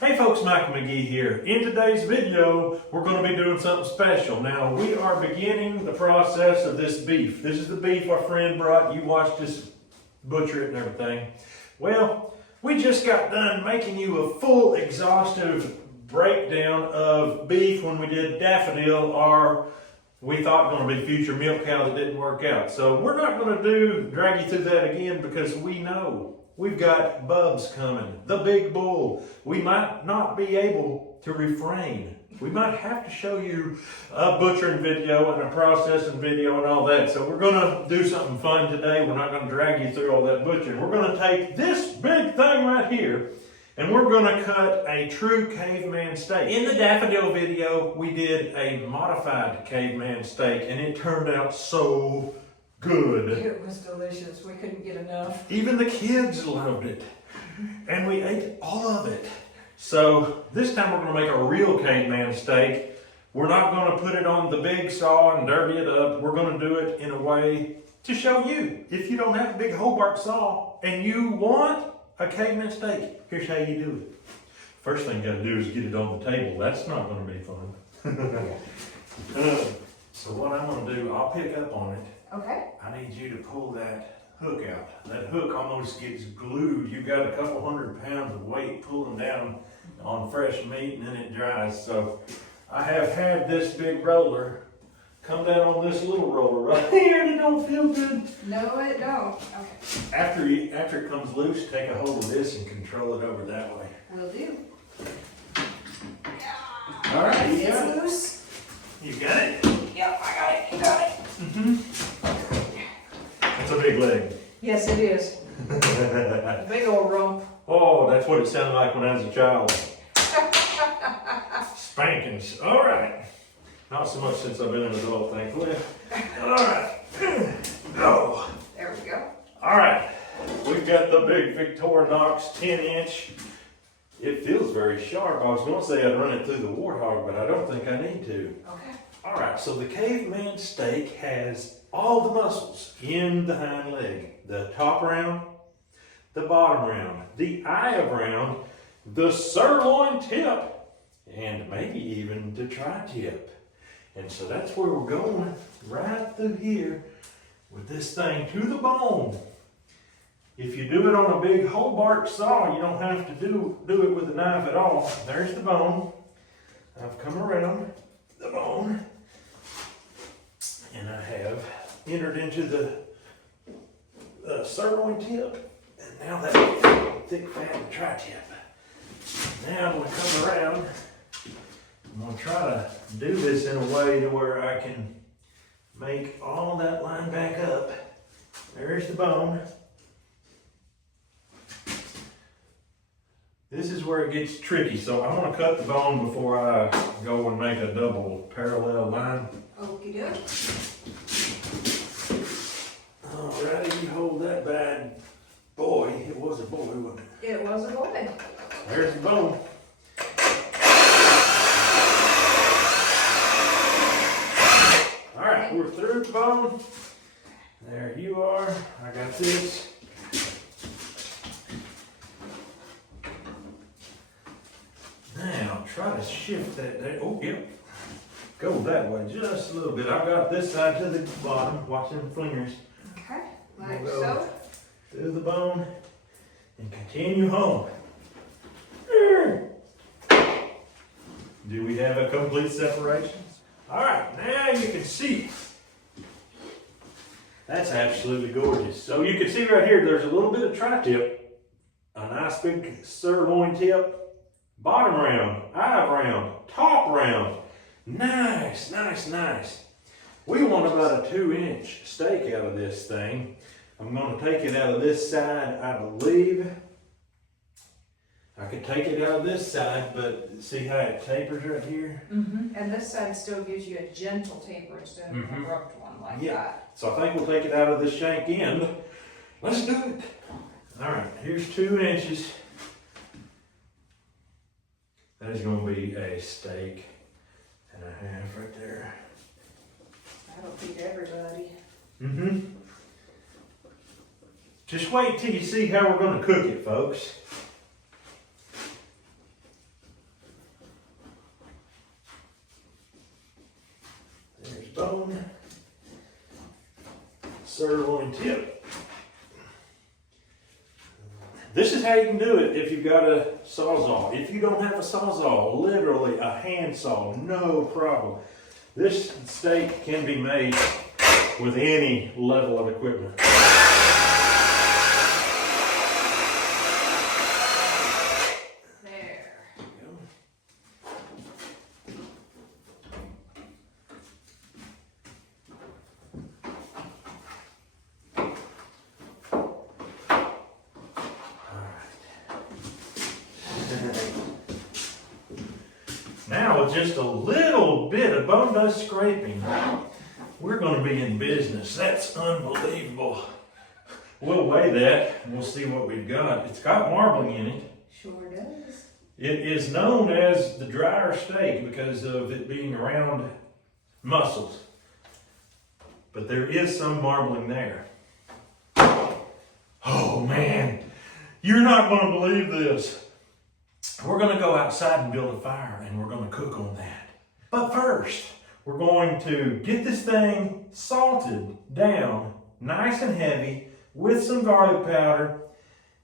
Hey folks, Michael McGee here. In today's video, we're going to be doing something special. Now, we are beginning the process of this beef. This is the beef our friend brought. You watched us butcher it and everything. Well, we just got done making you a full, exhaustive breakdown of beef when we did Daffodil, our, we thought, going to be future milk cow that didn't work out. So we're not going to drag you through that again because we know we've got Bubs coming, the big bull. We might not be able to refrain. We might have to show you a butchering video and a processing video and all that. So we're gonna do something fun today. We're not gonna drag you through all that butchering. We're gonna take this big thing right here and we're gonna cut a true caveman steak. In the Daffodil video, we did a modified caveman steak and it turned out so good. It was delicious. We couldn't get enough. Even the kids loved it. And we ate all of it. So this time we're going to make a real caveman steak. We're not going to put it on the big saw and dirty it up. We're going to do it in a way to show you. If you don't have a big Hobart saw and you want a caveman steak, here's how you do it. First thing you got to do is get it on the table. That's not going to be fun. So what I'm going to do, I'll pick up on it. Okay. I need you to pull that hook out. That hook almost gets glued. You've got a couple 100 pounds of weight pulling down on fresh meat and then it dries. So I have had this big roller come down on this little roller right here and it don't feel good. No, it don't. Okay. After it comes loose, take a hold of this and control it over that way. Will do. All right, you It's got it. loose. You got it? Yep, I got it. You got it. That's a big leg. Yes, it is. A big old rump. Oh, that's what it sounded like when I was a child. Spankings. All right. Not so much since I've been an adult, thankfully. All right. Go. There we go. All right. We've got the big Victorinox 10-inch. It feels very sharp. I was going to say I'd run it through the Warthog, but I don't think I need to. Okay. All right. So the caveman steak has all the muscles in the hind leg. The top round, the bottom round, the eye of round, the sirloin tip, and maybe even the tri-tip. And so that's where we're going, right through here with this thing to the bone. If you do it on a big Hobart saw, you don't have to do it with a knife at all. There's the bone. I've come around the bone and I have entered into the sirloin tip, and now that thick fat tri-tip. Now I'm going to come around. I'm going to try to do this in a way to where I can make all that line back up. There's the bone. This is where it gets tricky, so I want to cut the bone before I go and make a double parallel line. Okie doke. Alrighty, you hold that bad boy. It was a boy, wasn't it? It was a boy. There's the bone. Alright, we're through the bone. There you are. I got this. Now, try to shift that there. Oh, yep. Go that way just a little bit. I got this side to the bottom. Watch them fingers. Okay. Like We'll go so. through the bone and continue home. Do we have a complete separation? All right, now you can see. That's absolutely gorgeous. So you can see right here, there's a little bit of tri-tip, a nice big sirloin tip, bottom round, eye round, top round. Nice, nice, nice. We want about a 2-inch steak out of this thing. I'm going to take it out of this side, I believe. I could take it out of this side, but see how it tapers right here? Mm-hmm. And this side still gives you a gentle taper instead of an abrupt one like that. So I think we'll take it out of the shank end. Let's do it. All right, here's 2 inches. That is going to be a steak and a half right there. That'll feed everybody. Mm-hmm. Just wait till you see how we're going to cook it, folks. sirloin tip. This is how you can do it if you've got a Sawzall. If you don't have a Sawzall, literally a handsaw, no problem. This steak can be made with any level of equipment. There. Now with just a little bit of bone dust scraping, we're going to be in business. That's unbelievable. We'll weigh that and we'll see what we've got. It's got marbling in it. Sure does. It is known as the drier steak because of it being around muscles. But there is some marbling there. Oh man, you're not going to believe this. We're going to go outside and build a fire and we're going to cook on that. But first, we're going to get this thing salted down nice and heavy with some garlic powder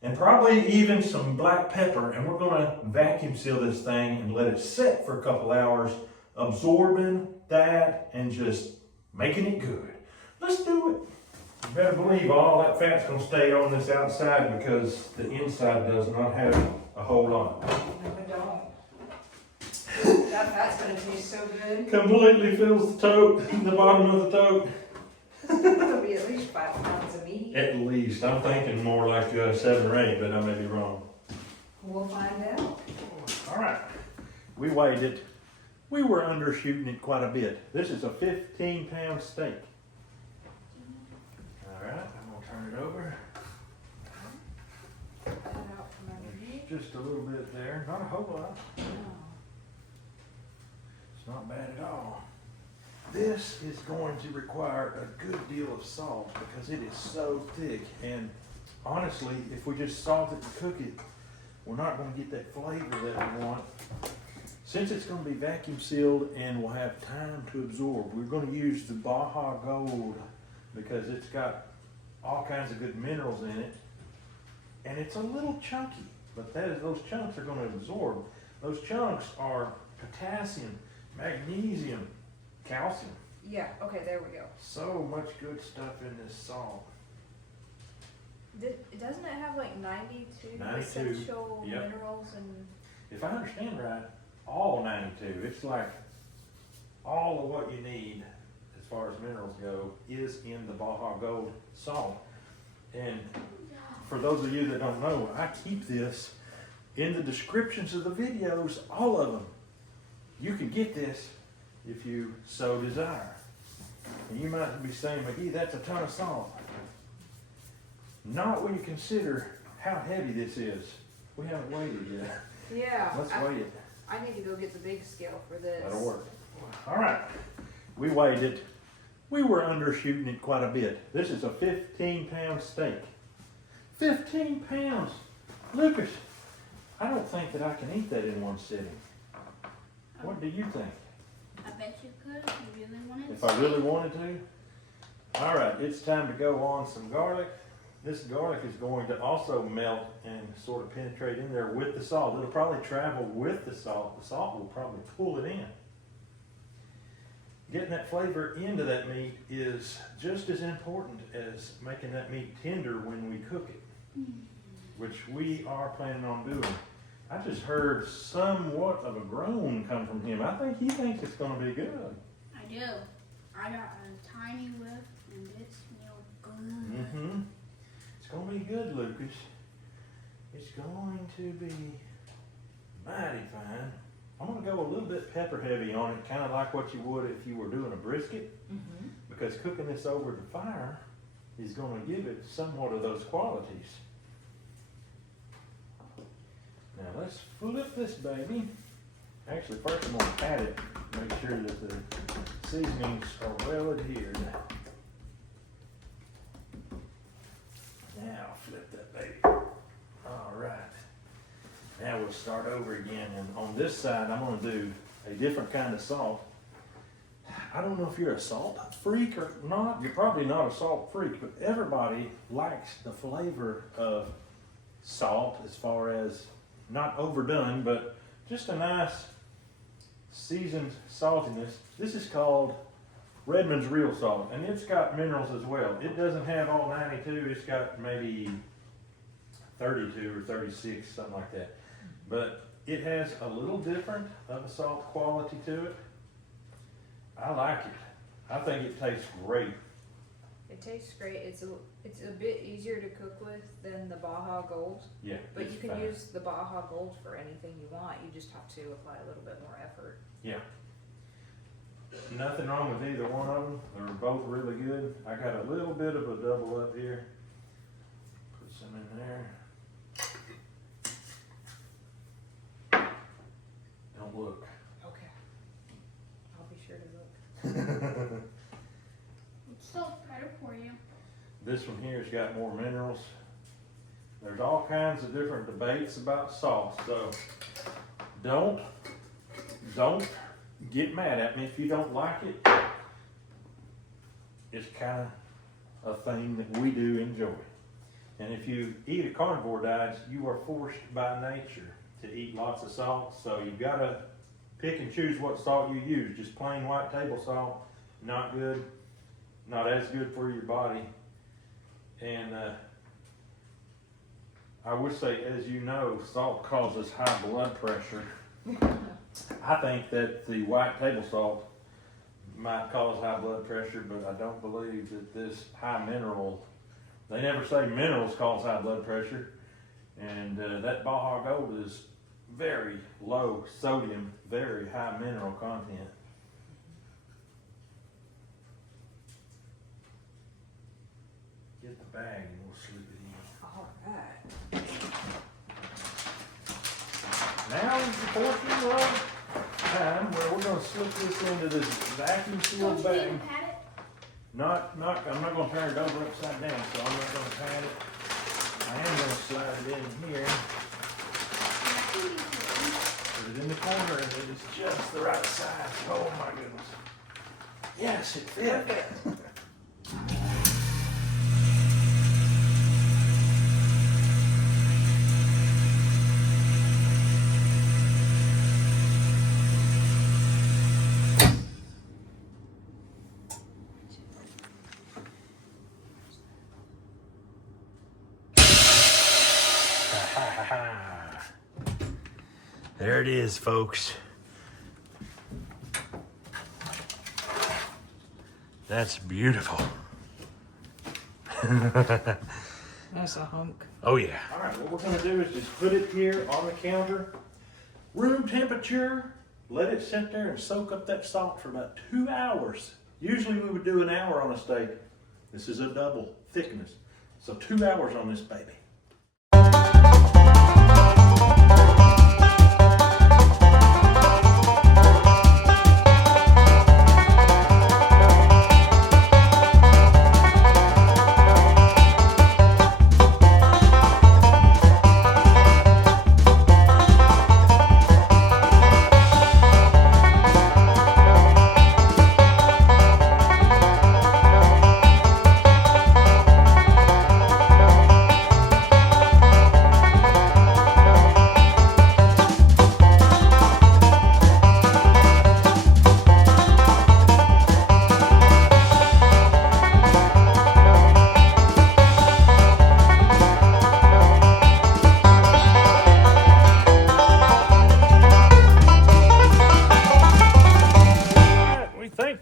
and probably even some black pepper, and we're going to vacuum seal this thing and let it sit for a couple hours, absorbing that and just making it good. Let's do it. You better believe all that fat's going to stay on this outside because the inside does not have a whole lot. No, I don't. That fat's gonna taste so good. Completely fills the tote, the bottom of the tote. It'll be at least 5 pounds of meat. At least. I'm thinking more like 7 or 8, but I may be wrong. We'll find out. All right. We weighed it. We were undershooting it quite a bit. This is a 15-pound steak. All right, I'm going to turn it over. Put that out from underneath. Just a little bit there. Not a whole lot. Oh. It's not bad at all. This is going to require a good deal of salt because it is so thick. And honestly, if we just salt it and cook it, we're not going to get that flavor that we want. Since it's going to be vacuum sealed and will have time to absorb, we're going to use the Baja Gold because it's got all kinds of good minerals in it. And it's a little chunky, but those chunks are going to absorb. Those chunks are potassium, magnesium, calcium. Yeah, okay, there we go. So much good stuff in this salt. Doesn't it have like 92 essential Yep. minerals and? If I understand right, all 92. It's like all of what you need as far as minerals go is in the Baja Gold salt. And for those of you that don't know, I keep this in the descriptions of the videos, all of them. You can get this if you so desire. And you might be saying, McGee, that's a ton of salt. Not when you consider how heavy this is. We haven't weighed it yet. Yeah. Let's weigh it. I need to go get the big scale for this. That'll work. All right. We weighed it. We were undershooting it quite a bit. This is a 15-pound steak. 15 pounds. Lucas, I don't think that I can eat that in one sitting. What do you think? I bet you could if you really wanted If I really wanted to? All right, it's time to go on some garlic. This garlic is going to also melt and sort of penetrate in there with the salt. It'll probably travel with the salt. The salt will probably pull it in. Getting that flavor into that meat is just as important as making that meat tender when we cook it, which we are planning on doing. I just heard somewhat of a groan come from him. I think he thinks it's going to be good. I do. I got a tiny whiff and it smells good. Mm-hmm. It's going to be good, Lucas. It's going to be mighty fine. I'm going to go a little bit pepper heavy on it, kind of like what you would if you were doing a brisket, because cooking this over the fire is going to give it somewhat of those qualities. Now let's flip this baby. Actually, first I'm going to pat it, make sure that the seasonings are well adhered. Now flip that baby. All right. Now we'll start over again, and on this side I'm going to do a different kind of salt. I don't know if you're a salt freak or not. You're probably not a salt freak, but everybody likes the flavor of salt as far as not overdone, but just a nice seasoned saltiness. This is called Redmond's Real Salt, and it's got minerals as well. It doesn't have all 92, it's got maybe 32 or 36, something like that. But it has a little different of a salt quality to it. I like it. I think it tastes great. It tastes great. It's a bit easier to cook with than the Baja Gold. Yeah, But it's you can fine. use the Baja Gold for anything you want. You just have to apply a little bit more effort. Yeah. Nothing wrong with either one of them. They're both really good. I got a little bit of a double up here. Put some in there. Don't look. Okay. I'll be sure to look. It's still better for you. This one here has got more minerals. There's all kinds of different debates about salt, so don't get mad at me if you don't like it. It's kind of a thing that we do enjoy. And if you eat a carnivore diet, you are forced by nature to eat lots of salt, so you've got to pick and choose what salt you use. Just plain white table salt, not good, not as good for your body. And I would say, as you know, salt causes high blood pressure. I think that the white table salt might cause high blood pressure, but I don't believe that this high mineral, they never say minerals cause high blood pressure. And that Baja Gold is very low sodium, very high mineral content. Get the bag and we'll slip it in. All right. Now is the portion of time where we're going to slip this into this vacuum sealed Don't you bag. need to pat it? I'm not going to turn it over upside down, so I'm not going to pat it. I am going to slide it in here, put it in the corner, and it is just the right size. Oh my goodness. Yes, it fit. There it is, folks. That's beautiful. That's a hunk. Oh yeah. All right, what we're gonna do is just put it here on the counter, room temperature, let it sit there and soak up that salt for about 2 hours. Usually we would do an hour on a steak. This is a double thickness. So 2 hours on this baby.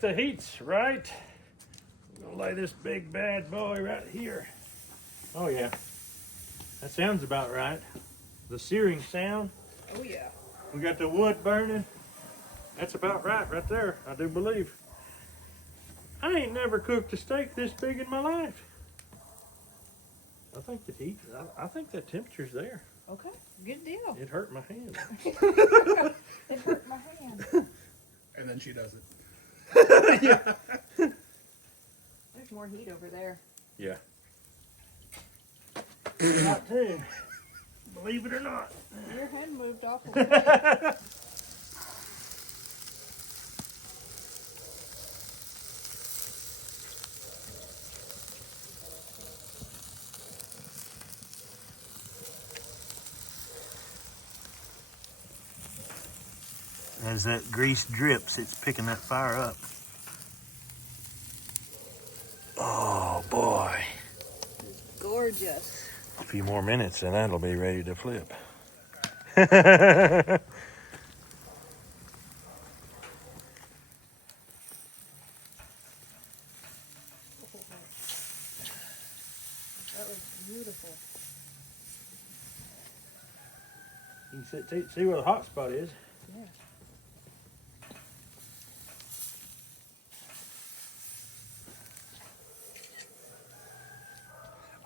The heat's right. I'm gonna lay this big bad boy right here. Oh yeah, that sounds about right. The searing sound. Oh yeah. We got the wood burning. That's about right there, I do believe. I ain't never cooked a steak this big in my life. I think the heat, I think that temperature's there. Okay. Good deal. It hurt my hand. It hurt my hand. And then she does it. Yeah. There's more heat over there. Yeah. Not too. Believe it or not. Your head moved off of me. As that grease drips, it's picking that fire up. Oh boy. Gorgeous. A few more minutes and that'll be ready to flip. That looks beautiful. You can see where the hot spot is. Yeah.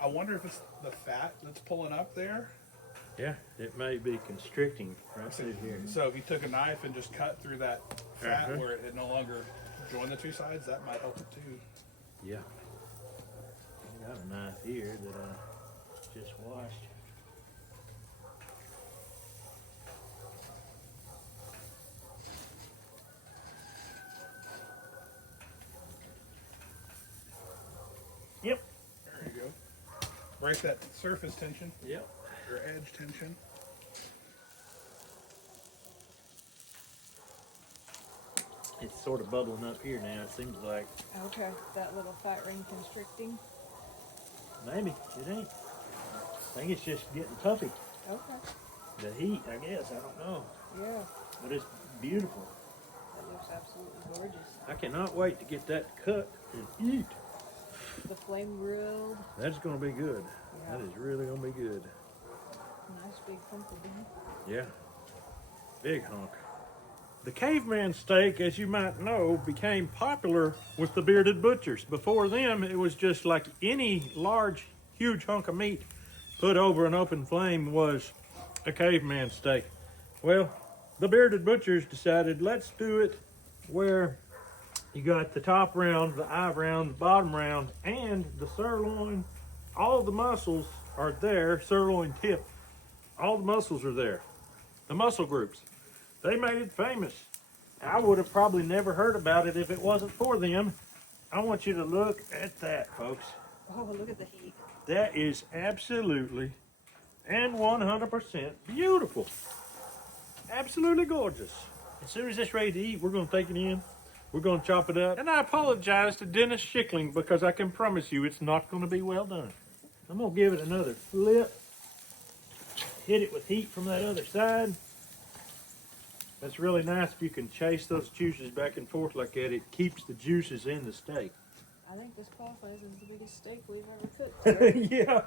I wonder if it's the fat that's pulling up there. Yeah, it may be constricting right through here. So if you took a knife and just cut through that fat where it no longer joined the two sides, that might help it too. Yeah. I got a knife here that I just washed. Yep. There you go. Break that surface tension Yep. or edge tension. It's sort of bubbling up here now, it seems like. Okay, that little fat ring constricting. Maybe. It ain't. I think it's just getting puffy. Okay. The heat, I guess. I don't know. Yeah, But it's beautiful. that looks absolutely gorgeous. I cannot wait to get that cut and eat. The flame grilled. That's going to be good. Yeah. That is really going to be good. Nice big hunk of beef. Yeah. Big hunk. The caveman steak, as you might know, became popular with the bearded butchers. Before them, it was just like any large, huge hunk of meat put over an open flame was a caveman steak. Well, the bearded butchers decided, let's do it where you got the top round, the eye round, the bottom round, and the sirloin. All the muscles are there, sirloin tip. All the muscles are there. The muscle groups. They made it famous. I would have probably never heard about it if it wasn't for them. I want you to look at that, folks. Oh, look at the heat. That is absolutely and 100% beautiful. Absolutely gorgeous. As soon as it's ready to eat, we're going to take it in. We're going to chop it up. And I apologize to Dennis Schickling because I can promise you it's not going to be well done. I'm going to give it another flip. Hit it with heat from that other side. That's really nice if you can chase those juices back and forth like that. It keeps the juices in the steak. I think this qualifies as the biggest steak we've ever cooked. Yeah.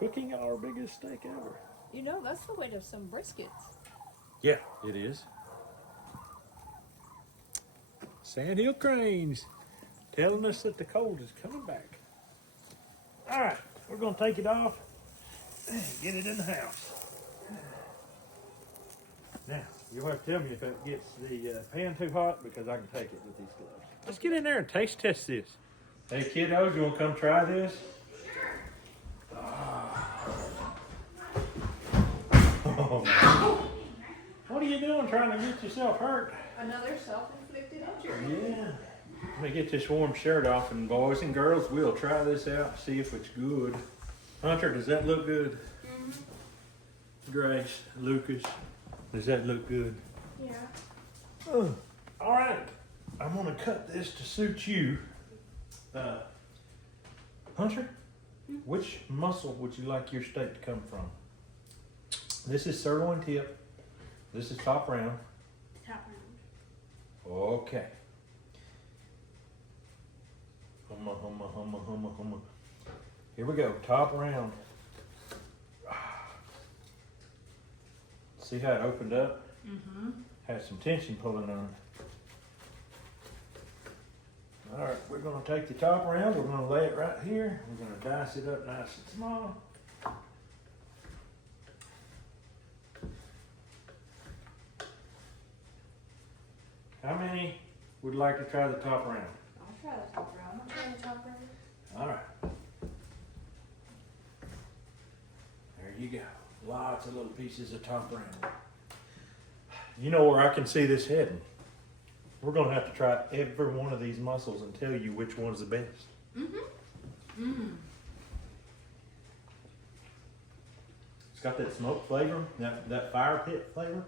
Cooking our biggest steak ever. You know, that's the weight of some briskets. Yeah, it is. Sandhill cranes telling us that the cold is coming back. All right, we're going to take it off and get it in the house. Now, you'll have to tell me if that gets the pan too hot because I can take it with these gloves. Let's get in there and taste test this. Hey kiddos, you want to come try this? Oh. What are you doing trying to get yourself hurt? Another self-inflicted injury. Yeah. Let me get this warm shirt off, and boys and girls, we'll try this out and see if it's good. Hunter, does that look good? Mm-hmm. Grace, Lucas, does that look good? Yeah. All right. I'm going to cut this to suit you. Hunter, which muscle would you like your steak to come from? This is sirloin tip. This is top round. Top round. Okay. Humma, humma, humma, humma, humma. Here we go, top round. See how it opened up? Mm-hmm. Had some tension pulling on it. All right, we're gonna take the top round, we're gonna lay it right here. We're gonna dice it up nice and small. How many would like to try the top round? I'll try the top round. I'll try the top round. All right. There you go. Lots of little pieces of top round. You know where I can see this heading. We're going to have to try every one of these muscles and tell you which one's the best. Mm-hmm. Mm. It's got that smoke flavor, that fire pit flavor.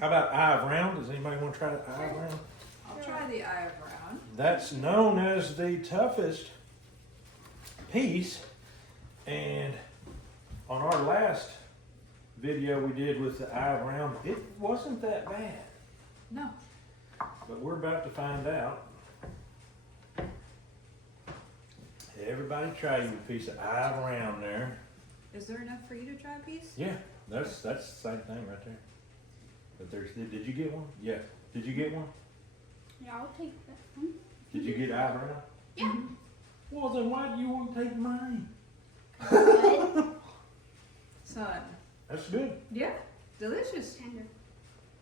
How about eye of round? Does anybody want to try the eye of round? I'll try the eye of round. That's known as the toughest piece. And on our last video we did with the eye of round, it wasn't that bad. No. But we're about to find out. Everybody try you a piece of eye of round there. Is there enough for you to try a piece? Yeah, that's the same thing right there. But did you get one? Yeah. Did you get one? Yeah, I'll take that one. Did you get eye of round? Yeah. Well, then why do you want to take mine? Son. That's good. Yeah. Delicious. Tender.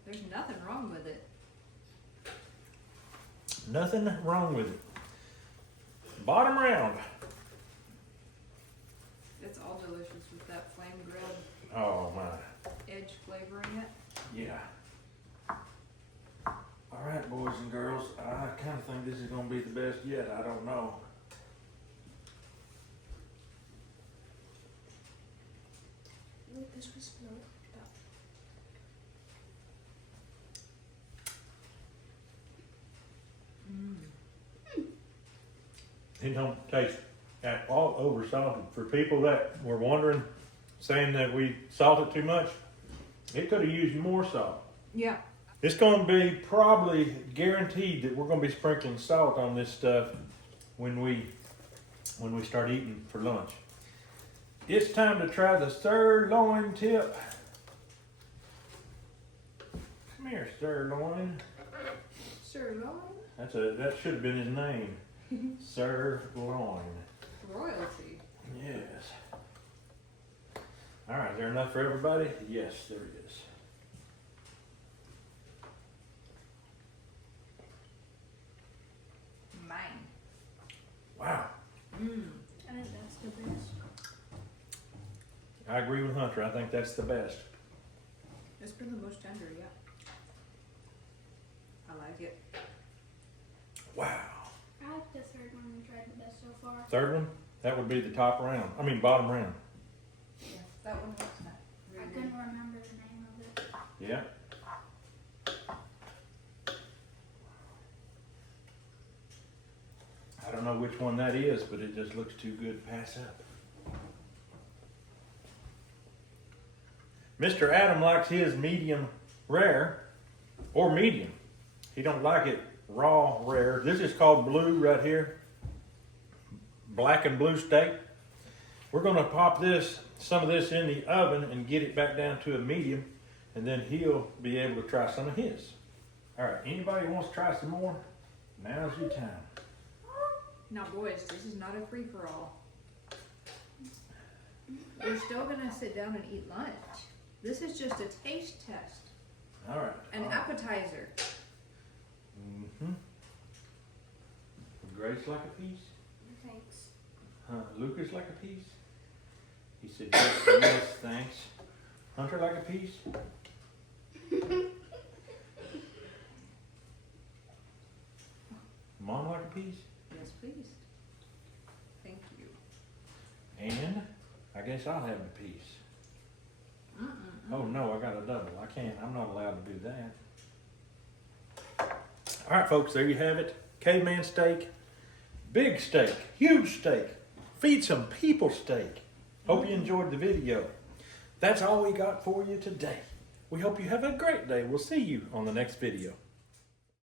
There's nothing wrong with it. Nothing wrong with it. Bottom round. It's all delicious with that flame grilled Oh my. edge flavoring it. Yeah. All right, boys and girls. I kind of think this is going to be the best yet. I don't know. This was no. It don't taste at all over salted. For people that were wondering, saying that we salted too much, it could have used more salt. Yeah. It's going to be probably guaranteed that we're going to be sprinkling salt on this stuff when we start eating for lunch. It's time to try the sirloin tip. Come here, sirloin. Sirloin. That should have been his name. Sirloin. Royalty. Yes. All right, is there enough for everybody? Yes, there is. Mine. Wow. I think that's the best. I agree with Hunter. I think that's the best. It's been the most tender, yeah. I like it. Wow. I like the third one we tried the best so far. Third one, that would be the top round. I mean, bottom round. Yeah, that one was not I really couldn't good. remember the name of it. Yeah. I don't know which one that is, but it just looks too good to pass up. Mr. Adam likes his medium rare or medium. He don't like it raw rare. This is called blue right here. Black and blue steak. We're gonna pop some of this in the oven and get it back down to a medium, and then he'll be able to try some of his. All right, anybody wants to try some more? Now's your time. Now boys, this is not a free-for-all. We're still gonna sit down and eat lunch. This is just a taste test. All right. An appetizer. Mm-hmm. Grace like a piece? Thanks. Lucas like a piece? He said, yes, yes, thanks. Hunter like a piece? Mom like a piece? Yes, please. Thank you. And I guess I'll have a piece. Oh no, I got a double. I'm not allowed to do that. All right, folks, there you have it. Caveman steak, big steak, huge steak, feed some people steak. Hope you enjoyed the video. That's all we got for you today. We hope you have a great day. We'll see you on the next video.